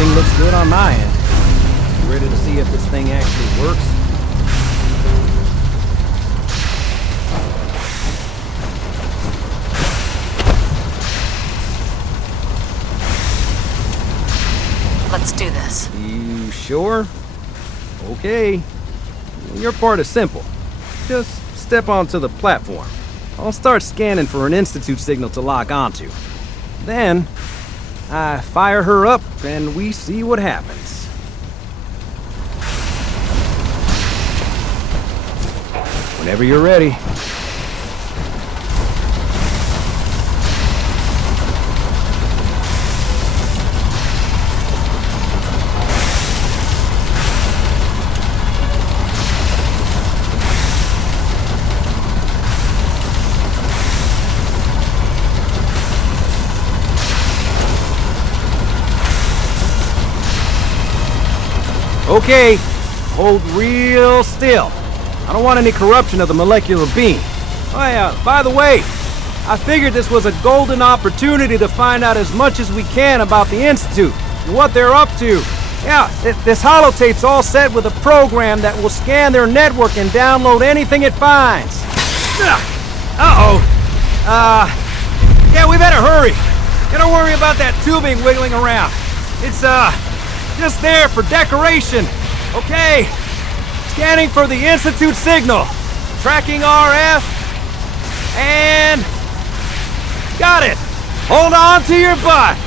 Everything looks good on my end. You ready to see if this thing actually works? Let's do this. You sure? Okay. Your part is simple. Just step onto the platform. I'll start scanning for an Institute signal to lock onto. Then, I fire her up and we see what happens. Whenever you're ready. Okay, hold real still. I don't want any corruption of the molecular beam. Oh yeah, by the way, I figured this was a golden opportunity to find out as much as we can about the Institute and what they're up to. Yeah, this holotape's all set with a program that will scan their network and download anything it finds. Yeah, we better hurry. Don't worry about that tubing wiggling around. It's, just there for decoration. Okay. Scanning for the Institute signal. Tracking RF. And... got it. Hold on to your butt.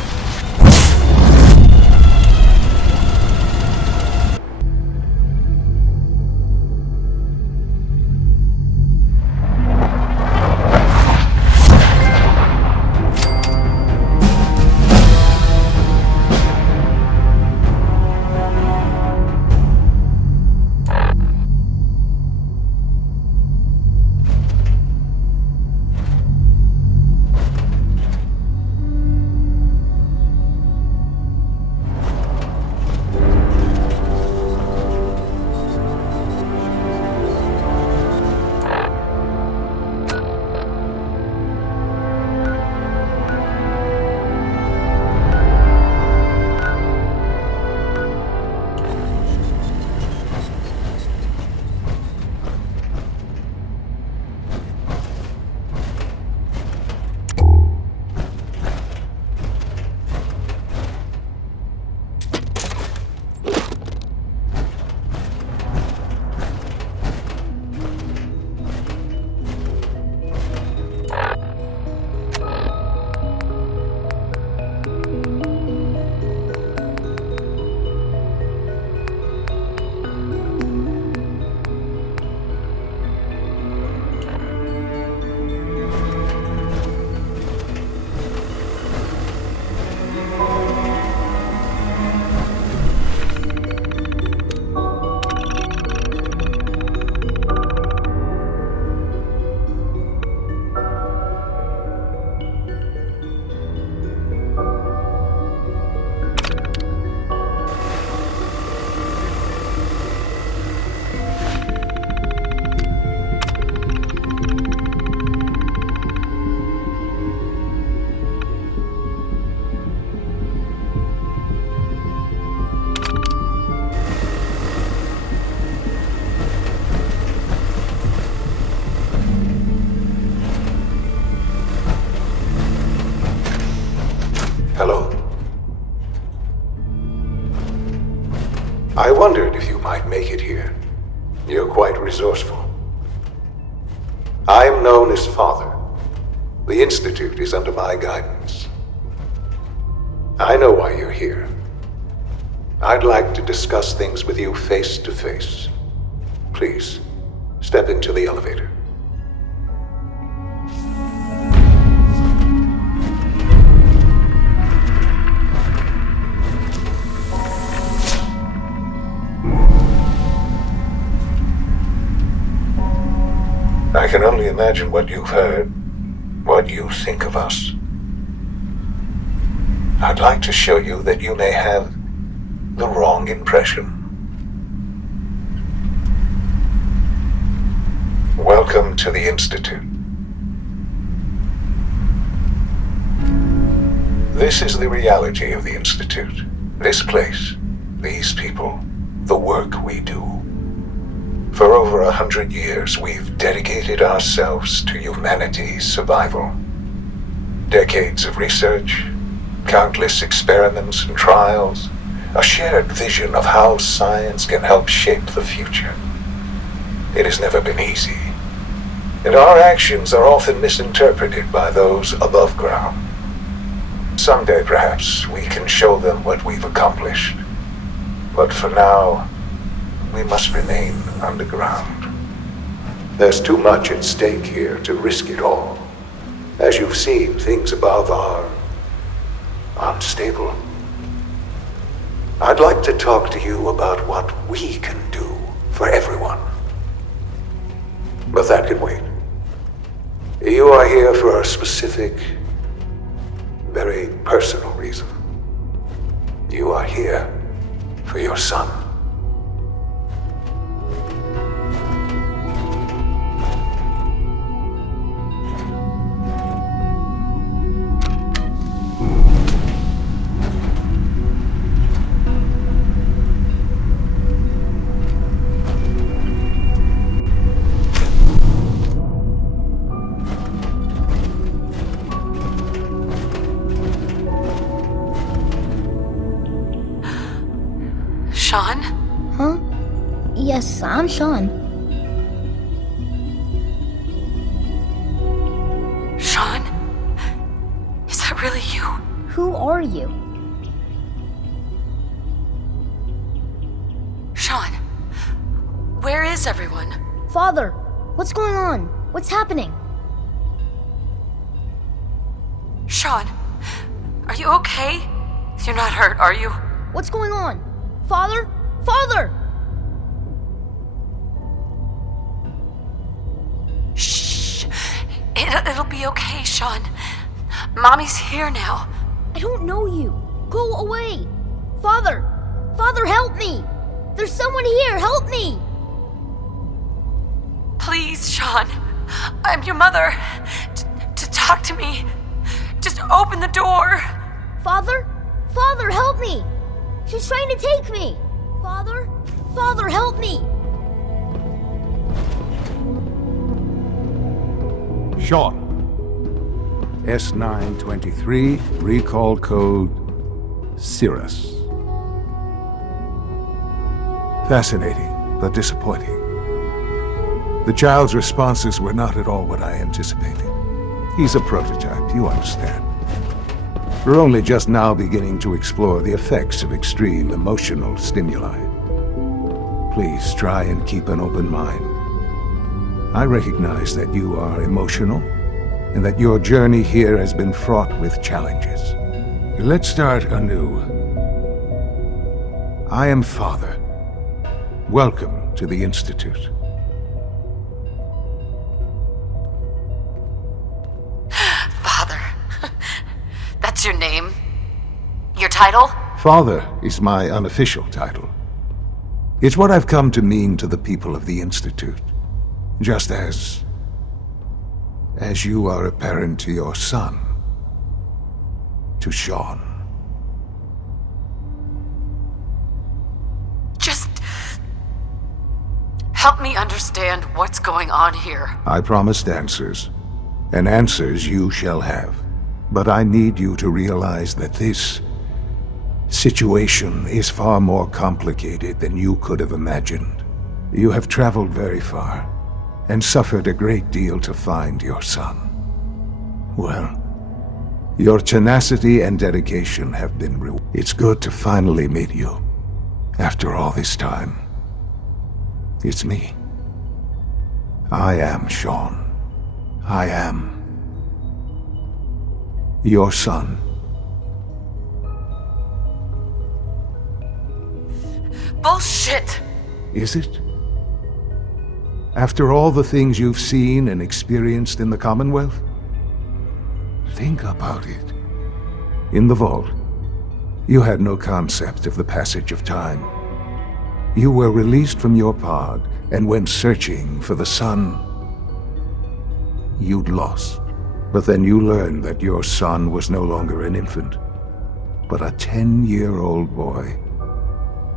Hello. I wondered if you might make it here. You're quite resourceful. I'm known as Father. The Institute is under my guidance. I know why you're here. I'd like to discuss things with you face to face. Please, step into the elevator. I can only imagine what you've heard, what you think of us. I'd like to show you that you may have the wrong impression. Welcome to the Institute. This is the reality of the Institute. This place, these people, the work we do. For over 100 years, we've dedicated ourselves to humanity's survival. Decades of research, countless experiments and trials, a shared vision of how science can help shape the future. It has never been easy, and our actions are often misinterpreted by those above ground. Someday, perhaps, we can show them what we've accomplished. But for now, we must remain underground. There's too much at stake here to risk it all. As you've seen, things above are unstable. I'd like to talk to you about what we can do for everyone. But that can wait. You are here for a specific, very personal reason. You are here for your son. Sean? Huh? Yes, I'm Sean. Sean? Is that really you? Who are you? Sean, where is everyone? Father, what's going on? What's happening? Sean, are you okay? You're not hurt, are you? What's going on? Father? Father! Shh. It'll be okay, Sean. Mommy's here now. I don't know you. Go away. Father! Father, help me! There's someone here, help me! Please, Sean. I'm your mother. To talk to me. Just open the door. Father? Father, help me! She's trying to take me! Father? Father, help me! Sean. S923, recall code Cirrus. Fascinating, but disappointing. The child's responses were not at all what I anticipated. He's a prototype, you understand. We're only just now beginning to explore the effects of extreme emotional stimuli. Please try and keep an open mind. I recognize that you are emotional, and that your journey here has been fraught with challenges. Let's start anew. I am Father. Welcome to the Institute. That's your name? Your title? Father is my unofficial title. It's what I've come to mean to the people of the Institute. Just as you are a parent to your son. To Sean. Just help me understand what's going on here. I promised answers, and answers you shall have. But I need you to realize that this situation is far more complicated than you could have imagined. You have traveled very far, and suffered a great deal to find your son. Well, your tenacity and dedication have been rewarded. It's good to finally meet you, after all this time. It's me. I am Sean. I am your son. Bullshit! Is it? After all the things you've seen and experienced in the Commonwealth? Think about it. In the vault, you had no concept of the passage of time. You were released from your pod and went searching for the son you'd lost. But then you learned that your son was no longer an infant. but a 10-year-old boy.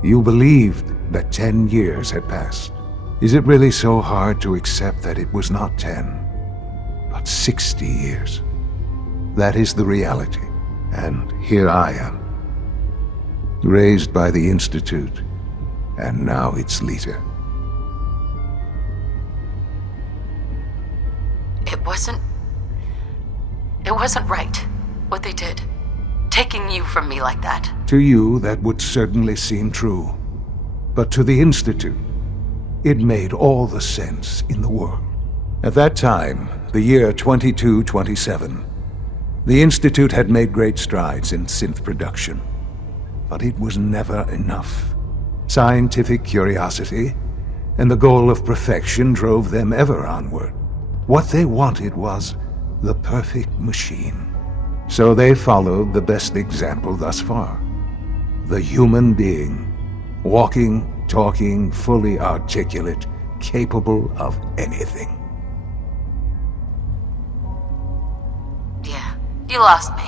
You believed that 10 years had passed. Is it really so hard to accept that it was not 10, but 60 years? That is the reality, and here I am, raised by the Institute, and now its leader. It wasn't right, what they did. Taking you from me like that. To you, that would certainly seem true. But to the Institute, it made all the sense in the world. At that time, the year 2227, the Institute had made great strides in synth production. But it was never enough. Scientific curiosity and the goal of perfection drove them ever onward. What they wanted was the perfect machine. So they followed the best example thus far. The human being, walking, talking, fully articulate, capable of anything. Yeah, you lost me.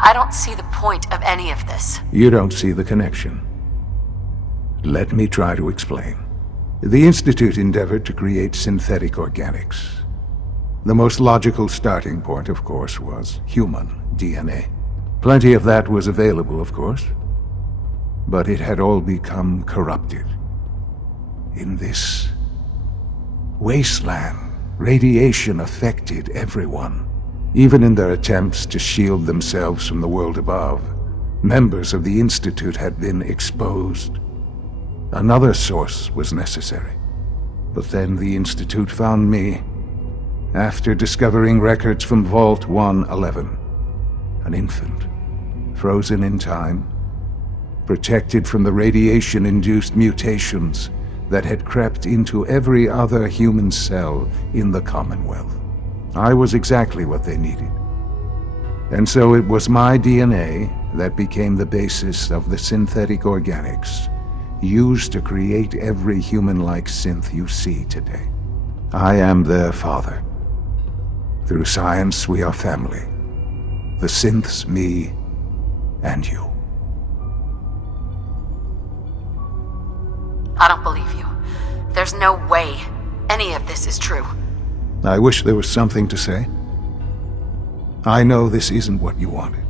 I don't see the point of any of this. You don't see the connection. Let me try to explain. The Institute endeavored to create synthetic organics. The most logical starting point, of course, was human DNA. Plenty of that was available, of course, but it had all become corrupted. In this wasteland, radiation affected everyone. Even in their attempts to shield themselves from the world above, members of the Institute had been exposed. Another source was necessary. But then the Institute found me, after discovering records from Vault 111. An infant, frozen in time, protected from the radiation-induced mutations that had crept into every other human cell in the Commonwealth. I was exactly what they needed. And so it was my DNA that became the basis of the synthetic organics used to create every human-like synth you see today. I am their father. Through science, we are family. The synths, me, and you. I don't believe you. There's no way any of this is true. I wish there was something to say. I know this isn't what you wanted,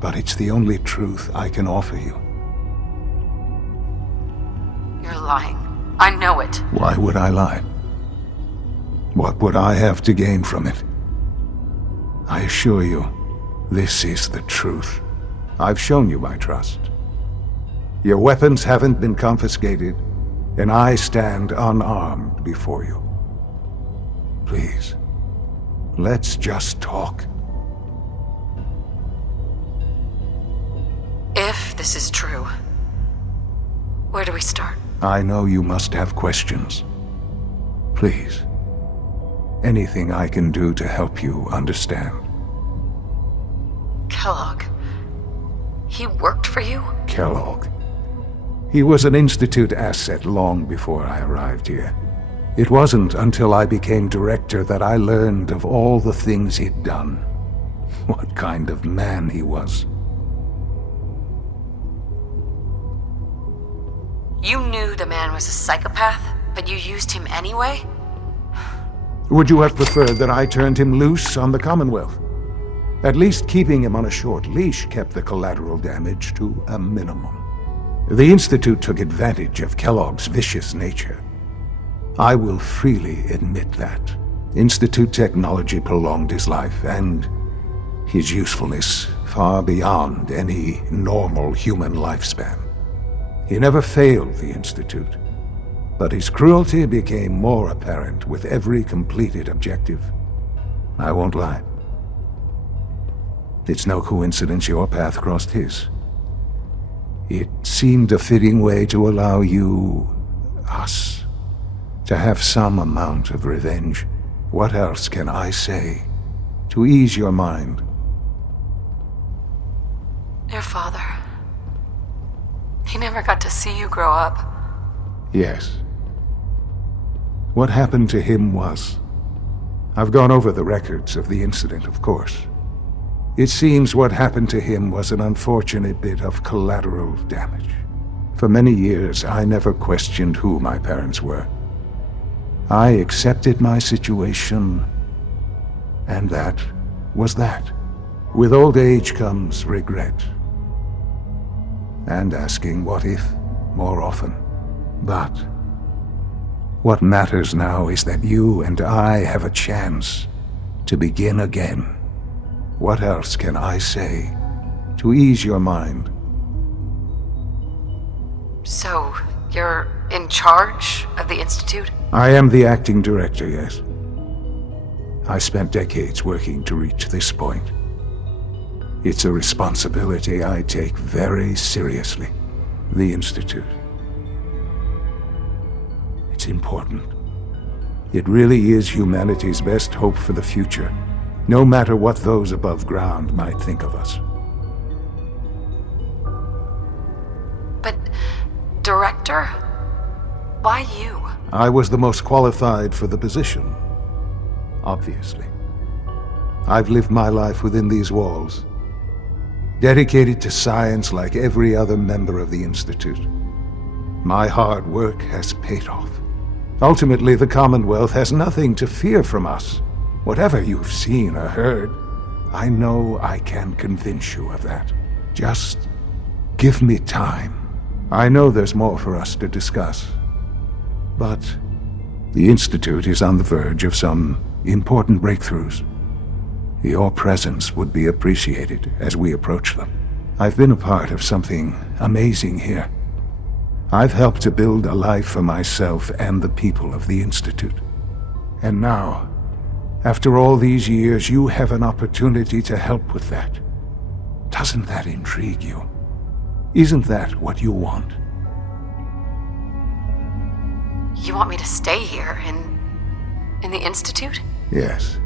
but it's the only truth I can offer you. You're lying. I know it. Why would I lie? What would I have to gain from it? I assure you, this is the truth. I've shown you my trust. Your weapons haven't been confiscated, and I stand unarmed before you. Please, let's just talk. If this is true, where do we start? I know you must have questions. Please, anything I can do to help you understand. Kellogg. He worked for you? Kellogg. He was an Institute asset long before I arrived here. It wasn't until I became director that I learned of all the things he'd done. What kind of man he was. You knew the man was a psychopath, but you used him anyway? Would you have preferred that I turned him loose on the Commonwealth? At least keeping him on a short leash kept the collateral damage to a minimum. The Institute took advantage of Kellogg's vicious nature. I will freely admit that. Institute technology prolonged his life and his usefulness far beyond any normal human lifespan. He never failed the Institute, but his cruelty became more apparent with every completed objective. I won't lie. It's no coincidence your path crossed his. It seemed a fitting way to allow you, us, to have some amount of revenge. What else can I say to ease your mind? Your father. He never got to see you grow up. Yes. What happened to him was... I've gone over the records of the incident, of course. It seems what happened to him was an unfortunate bit of collateral damage. For many years, I never questioned who my parents were. I accepted my situation, and that was that. With old age comes regret. And asking what if more often. But what matters now is that you and I have a chance to begin again. What else can I say to ease your mind? So, you're in charge of the Institute? I am the acting director, yes. I spent decades working to reach this point. It's a responsibility I take very seriously. The Institute. It's important. It really is humanity's best hope for the future, no matter what those above ground might think of us. But, Director? Why you? I was the most qualified for the position, obviously. I've lived my life within these walls, dedicated to science like every other member of the Institute. My hard work has paid off. Ultimately, the Commonwealth has nothing to fear from us. Whatever you've seen or heard, I know I can convince you of that. Just give me time. I know there's more for us to discuss. But the Institute is on the verge of some important breakthroughs. Your presence would be appreciated as we approach them. I've been a part of something amazing here. I've helped to build a life for myself and the people of the Institute. And now, after all these years, you have an opportunity to help with that. Doesn't that intrigue you? Isn't that what you want? You want me to stay here in the Institute? Yes,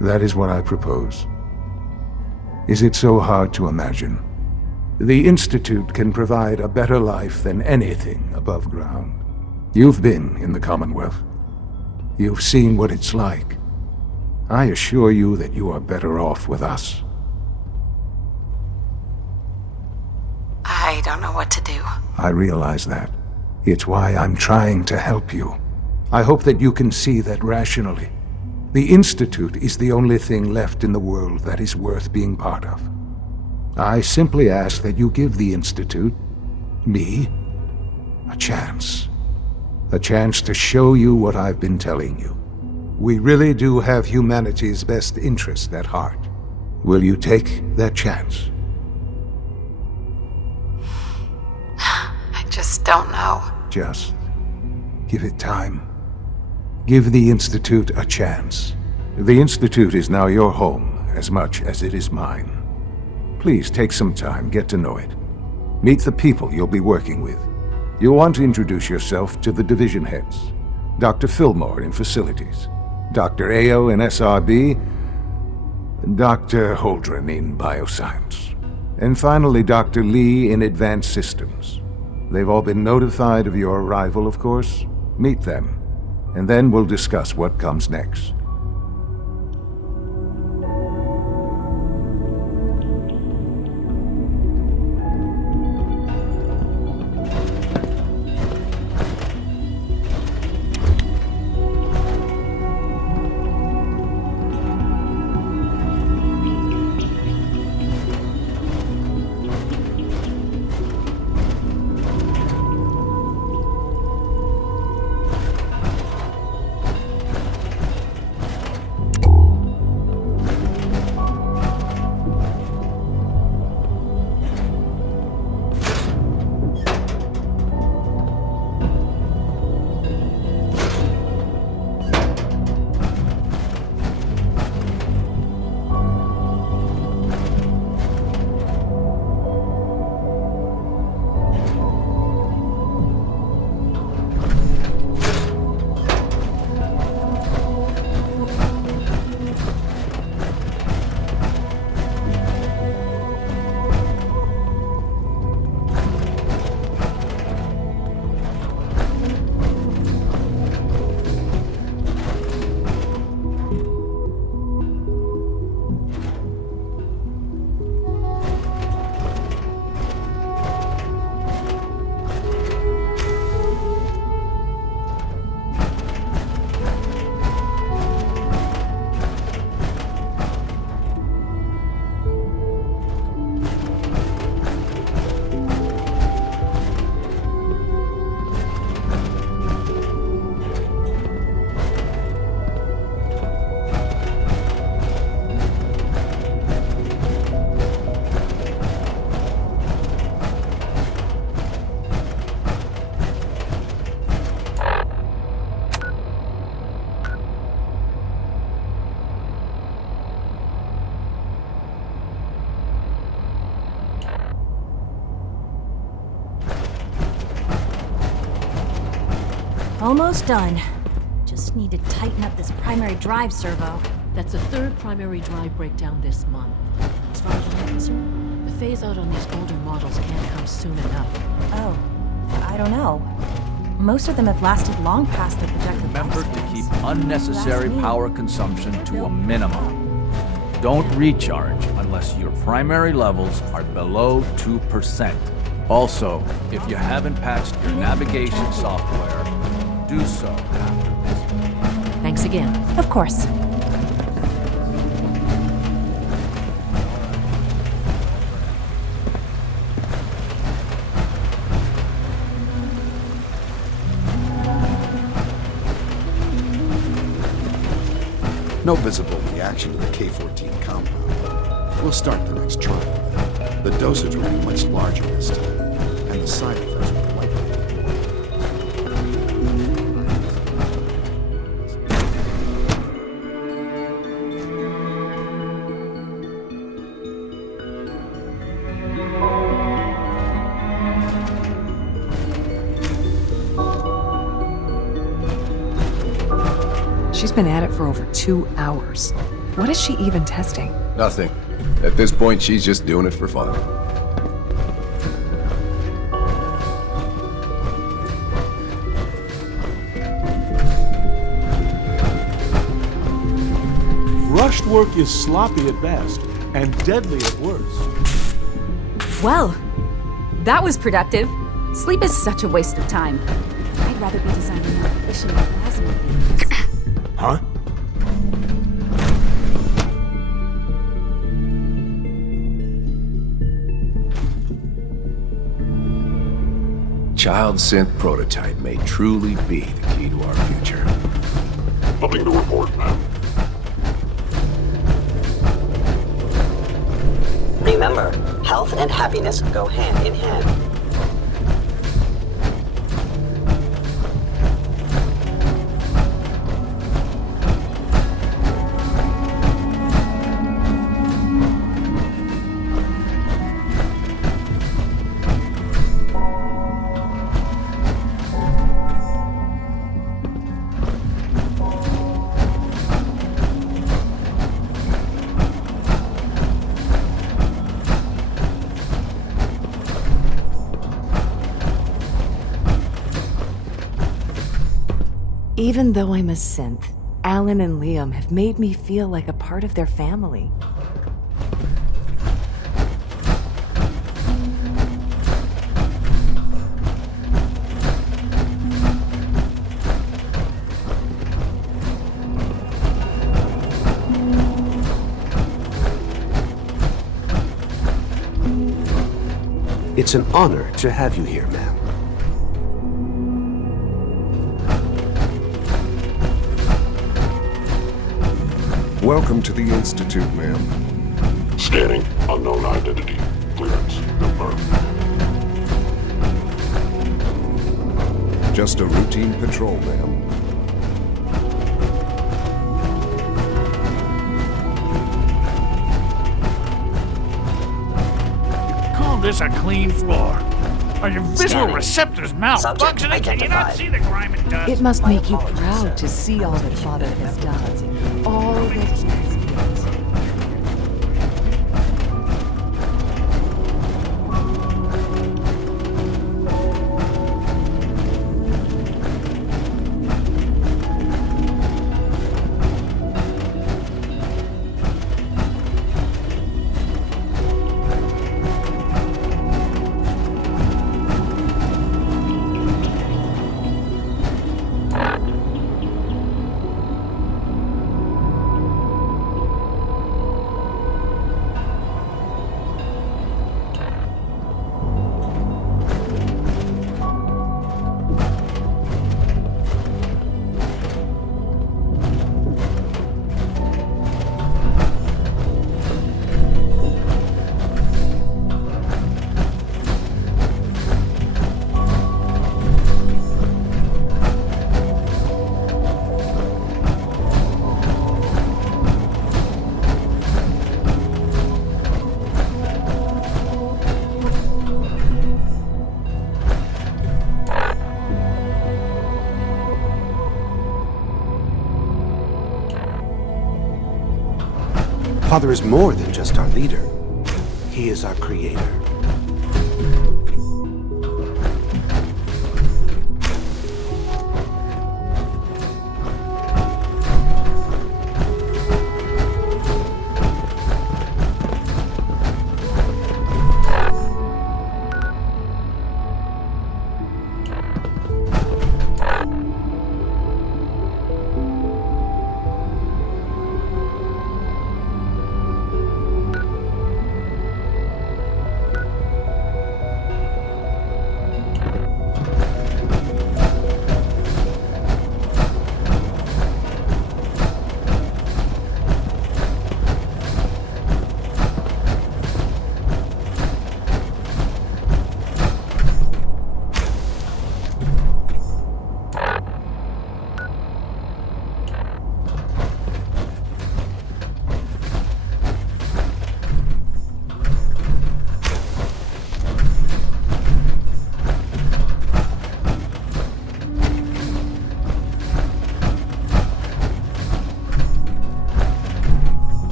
that is what I propose. Is it so hard to imagine? The Institute can provide a better life than anything above ground. You've been in the Commonwealth. You've seen what it's like. I assure you that you are better off with us. I don't know what to do. I realize that. It's why I'm trying to help you. I hope that you can see that rationally. The Institute is the only thing left in the world that is worth being part of. I simply ask that you give the Institute, me, a chance. A chance to show you what I've been telling you. We really do have humanity's best interest at heart. Will you take that chance? I just don't know. Just give it time. Give the Institute a chance. The Institute is now your home as much as it is mine. Please take some time, get to know it. Meet the people you'll be working with. You'll want to introduce yourself to the division heads. Dr. Fillmore in Facilities, Dr. Ayo in SRB, Dr. Holdren in Bioscience, and finally Dr. Lee in Advanced Systems. They've all been notified of your arrival, of course. Meet them, and then we'll discuss what comes next. Almost done. Just need to tighten up this primary drive servo. That's the third primary drive breakdown this month. As far as I'm concerned, the phase-out on these older models can't come soon enough. Oh, I don't know. Most of them have lasted long past their projected Remember to lifespans. keep unnecessary That's me. power consumption to a minimum. Don't recharge unless your primary levels are below 2%. Also, if you haven't patched your navigation software, do so after this. Thanks again. Of course. No visible reaction to the K-14 compound. We'll start the next trial. The dosage will be much larger this time, and the side effects will likely be more. She's been at it for over 2 hours. What is she even testing? Nothing. At this point, she's just doing it for fun. Rushed work is sloppy at best and deadly at worst. Well, that was productive. Sleep is such a waste of time. I'd rather be designing more efficient plasma beams. Huh? Child synth prototype may truly be the key to our future. Nothing to report, ma'am. Remember, health and happiness go hand in hand. Even though I'm a synth, Alan and Liam have made me feel like a part of their family. It's an honor to have you here, ma'am. Welcome to the Institute, ma'am. Scanning. Unknown identity. Clearance. Confirmed. Just a routine patrol, ma'am. Call this a clean floor. Are your visual Scanning. receptors malfunctioning? Can you not see the grime and dust? It must make you proud to see all that Father has done. All that he has built. Father is more than just our leader. He is our creator.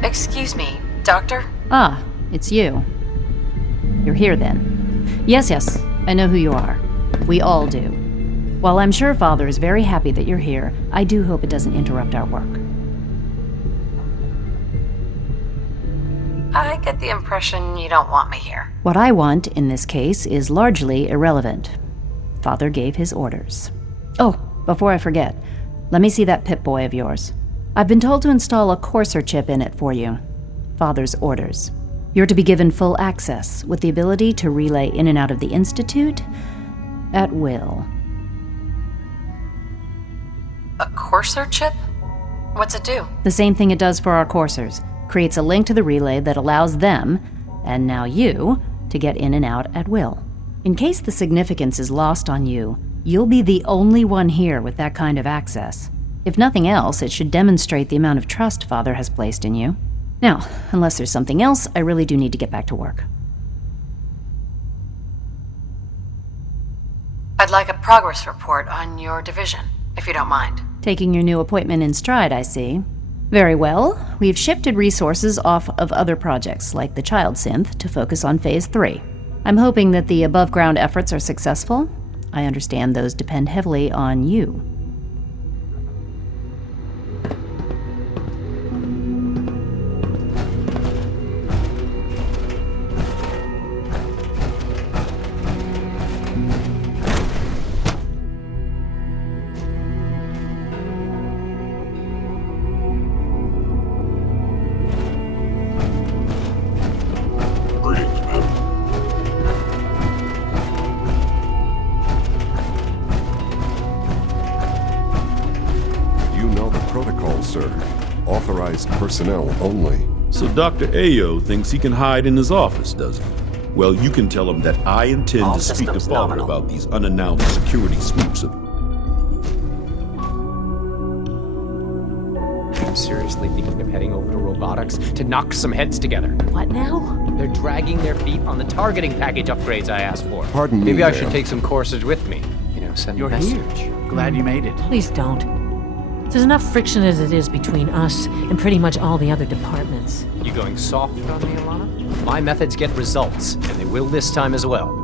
Excuse me, Doctor? Ah, it's you. You're here then. Yes, I know who you are. We all do. While I'm sure Father is very happy that you're here, I do hope it doesn't interrupt our work. I get the impression you don't want me here. What I want, in this case, is largely irrelevant. Father gave his orders. Oh, before I forget, let me see that Pip-Boy of yours. I've been told to install a Courser chip in it for you. Father's orders. You're to be given full access, with the ability to relay in and out of the Institute at will. A Courser chip? What's it do? The same thing it does for our coursers. Creates a link to the relay that allows them, and now you, to get in and out at will. In case the significance is lost on you, you'll be the only one here with that kind of access. If nothing else, it should demonstrate the amount of trust Father has placed in you. Now, unless there's something else, I really do need to get back to work. I'd like a progress report on your division, if you don't mind. Taking your new appointment in stride, I see. Very well. We've shifted resources off of other projects, like the Child Synth, to focus on Phase 3. I'm hoping that the above-ground efforts are successful. I understand those depend heavily on you. Authorized personnel only. So Dr. Ayo thinks he can hide in his office, does he? Well, you can tell him that I intend to speak to Father about these unannounced security sweeps of... seriously thinking of heading over to robotics to knock some heads together. What now? They're dragging their feet on the targeting package upgrades I asked for. Pardon me, Maybe I ma'am. should take some courses with me. You know, send You're a message. here. Glad you made it. Please don't. There's enough friction as it is between us and pretty much all the other departments. You going soft on me, Alana? My methods get results, and they will this time as well.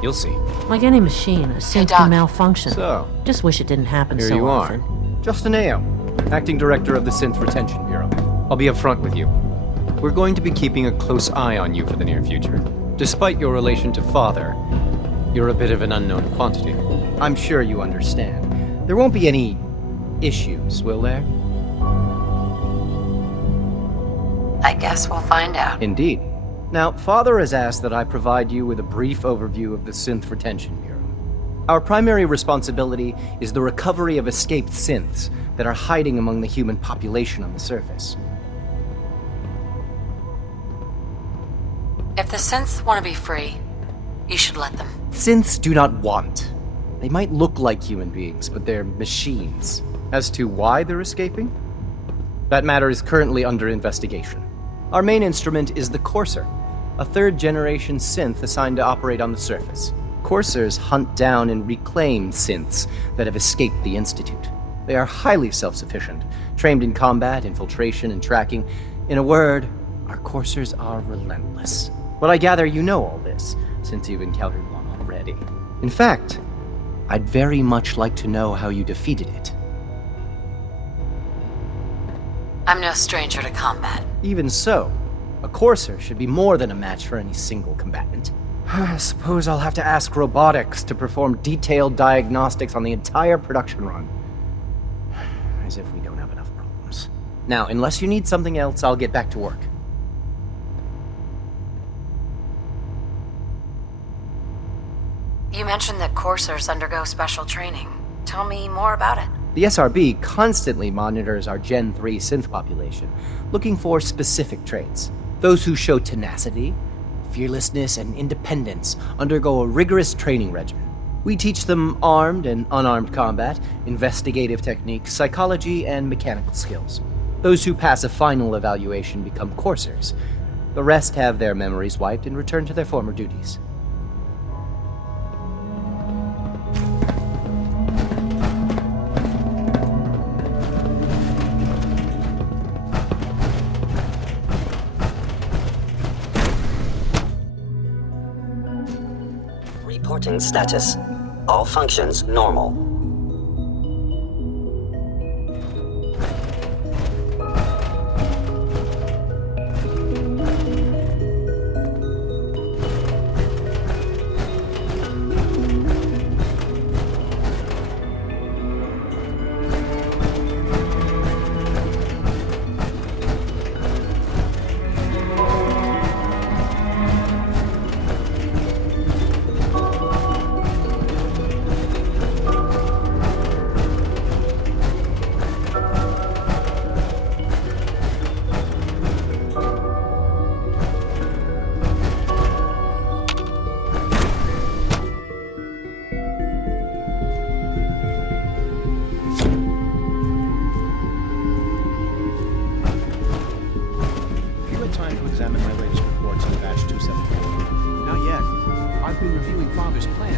You'll see. Like any machine, a synth Doc. can malfunction. So, Just wish it didn't happen here so you often. are. Justin Ayo, Acting Director of the Synth Retention Bureau. I'll be upfront with you. We're going to be keeping a close eye on you for the near future. Despite your relation to Father, you're a bit of an unknown quantity. I'm sure you understand. There won't be any issues, will there? I guess we'll find out. Indeed. Now, Father has asked that I provide you with a brief overview of the Synth Retention Bureau. Our primary responsibility is the recovery of escaped synths that are hiding among the human population on the surface. If the synths want to be free, you should let them. Synths do not want. They might look like human beings, but they're machines. As to why they're escaping? That matter is currently under investigation. Our main instrument is the Courser, a third-generation synth assigned to operate on the surface. Coursers hunt down and reclaim synths that have escaped the Institute. They are highly self-sufficient, trained in combat, infiltration, and tracking. In a word, our Coursers are relentless. But I gather you know all this, since you've encountered one already. In fact, I'd very much like to know how you defeated it. I'm no stranger to combat. Even so, a Courser should be more than a match for any single combatant. I suppose I'll have to ask robotics to perform detailed diagnostics on the entire production run. As if we don't have enough problems. Now, unless you need something else, I'll get back to work. You mentioned that coursers undergo special training. Tell me more about it. The SRB constantly monitors our Gen 3 synth population, looking for specific traits. Those who show tenacity, fearlessness, and independence undergo a rigorous training regimen. We teach them armed and unarmed combat, investigative techniques, psychology, and mechanical skills. Those who pass a final evaluation become coursers. The rest have their memories wiped and return to their former duties. Reporting status. All functions normal. Time to examine my latest reports on batch 274. Not yet. I've been reviewing Father's plan.